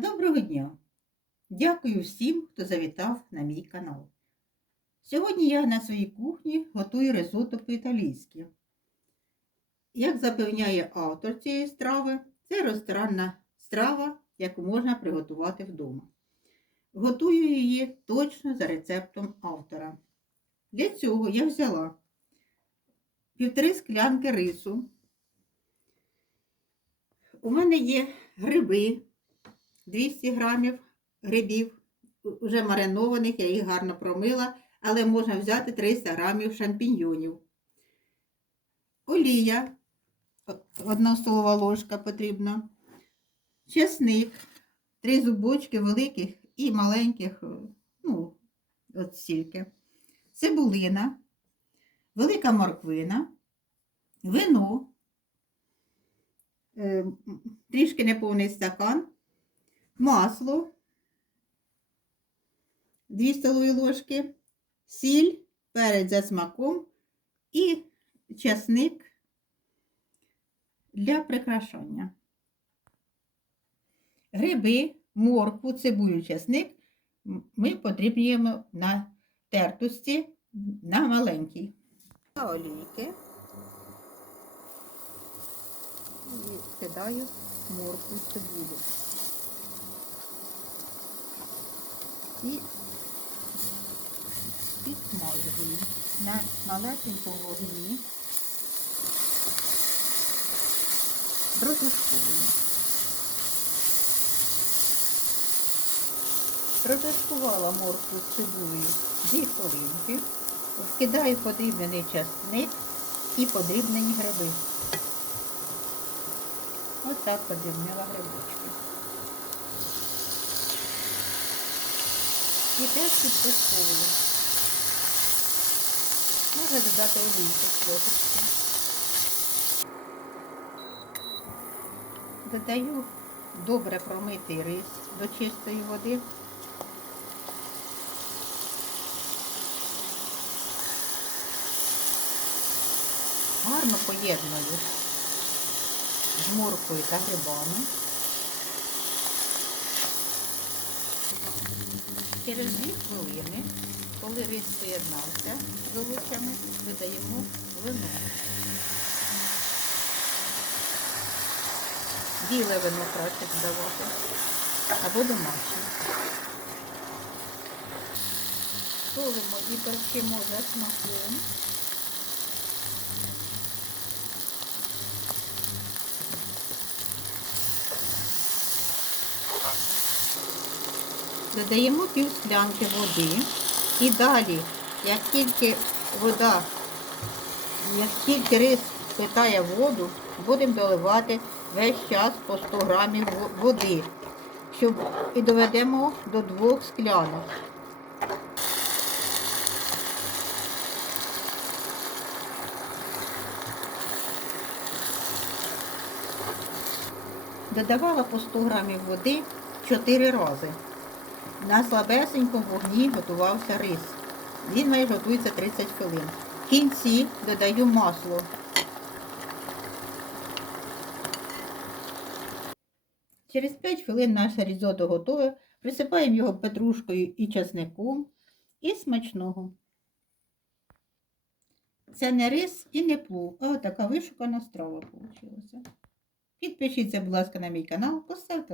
Доброго дня! Дякую всім, хто завітав на мій канал. Сьогодні я на своїй кухні готую ризотто по-італійськи. Як запевняє автор цієї страви, це ресторанна страва, яку можна приготувати вдома. Готую її точно за рецептом автора. Для цього я взяла півтори склянки рису. У мене є гриби 200 грамів грибів, вже маринованих, я їх гарно промила, але можна взяти 300 грамів шампіньйонів. Олія, одна столова ложка потрібна, чесник, три зубочки великих і маленьких, ну, от стільки, цибулина, велика морквина, вино, е, трішки неповний стакан, масло, 2 столові ложки, сіль, перець за смаком і часник для прикрашання. Гриби, моркву, цибулю, часник ми потрібнюємо на тертості на маленькій. Олійки. І кидаю моркву з цибулю. І підсмажую на малесенькому вогні. Протушкую. Протушкувала моркву з цибулею дві хвилинки. Вкидаю подрібнений часник і подрібнені гриби. Ось так подрібнила грибочки. І теж підписковую. Можна додати олійку трошечки. Додаю добре промитий рис до чистої води. Гарно поєдную з моркою та грибами. Через дві хвилини, коли рис поєднався з овочами, додаємо вино. Біле вино краще здавати або домашнє. Солимо і перчимо за смаком. Додаємо пів склянки води і далі, як тільки вода, як тільки рис питає воду, будемо доливати весь час по 100 грамів води, щоб і доведемо до двох склянок. Додавала по 100 грамів води 4 рази. На слабесенькому вогні готувався рис. Він майже готується 30 хвилин. В кінці додаю масло. Через 5 хвилин наше різото готове. Присипаємо його петрушкою і часником. І смачного. Це не рис і не плов, а така вишукана страва вийшла. Підпишіться, будь ласка, на мій канал, поставте